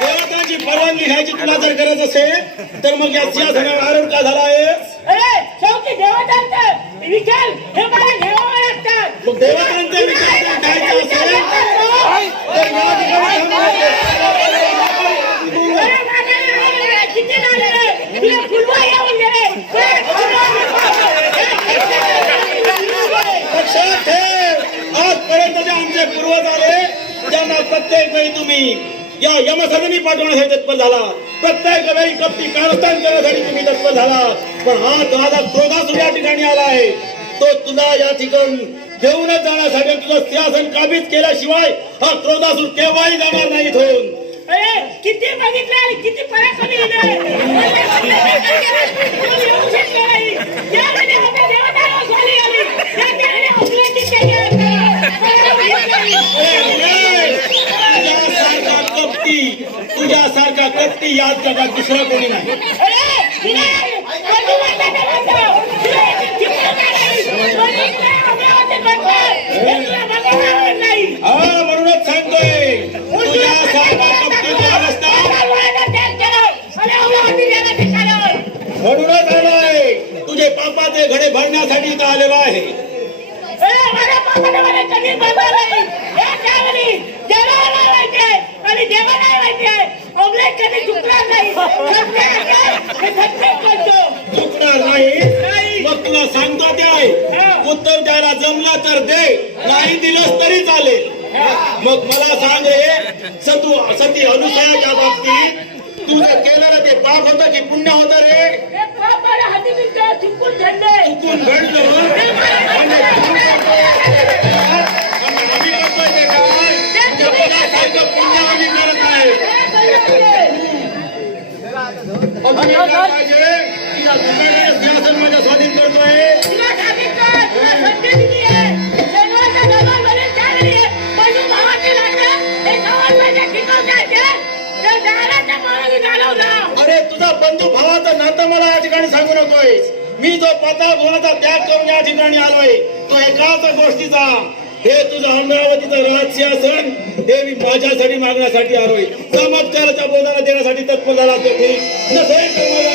देवताचा परवानगी घ्यायची तुला जर गरज असेल तर मग या सिंहासनावर आरोप का झाला देवतांचं विचार हे मला घ्यावं लागतात मग देवतांचा विचार जर घ्यायचा असेल तर या ठिकाणी थांबू नको. अरे बाबा, किती झाले तुला फुलवा येऊन गेले लक्षात ठेव आजपर्यंत जे आमचे पूर्वज आले त्यांना प्रत्येक वेळी तुम्ही या यमसदनी पाठवण्यासाठी तत्पर झाला प्रत्येक वेळी कपटी कारस्थान करण्यासाठी तुम्ही तत्पर झाला पण हा दादा क्रोधासूर या ठिकाणी आला आहे तो तुला या ठिकाण घेऊनच जाण्यासाठी तुझं सिंहासन काबीज केल्याशिवाय हा क्रोधासूर केव्हाही जाणार नाही इथून. बघितले आणि किती पराक्रमी लिहिले. येऊ शकले नाही तुझ्यासारखा कपटी या जगात दुसरा कोणी नाही. घडे भरण्यासाठी इथं आलेलो आहे. चुकणार नाही. मग तुला सांगतो ते आहे. उत्तर द्यायला जमला तर दे. नाही दिलंस तरी चालेल. मग मला सांग सतू सती अनुसयाच्या बाबतीत तुझं केलेलं ते पाप होतं की पुण्य होतं रे? अरे तुझा बंधू भावाचं नातं मला या ठिकाणी सांगू नकोय मी जो पता कोणाचा त्याग करून या ठिकाणी आलोय तो एकाच गोष्टीचा. हे तुझं अमरावतीचं रहस्य असन हे मी माझ्यासाठी मागण्यासाठी आलोय. चमत्काराच्या बोधाला देण्यासाठी तत्पर झाला तो. नसेल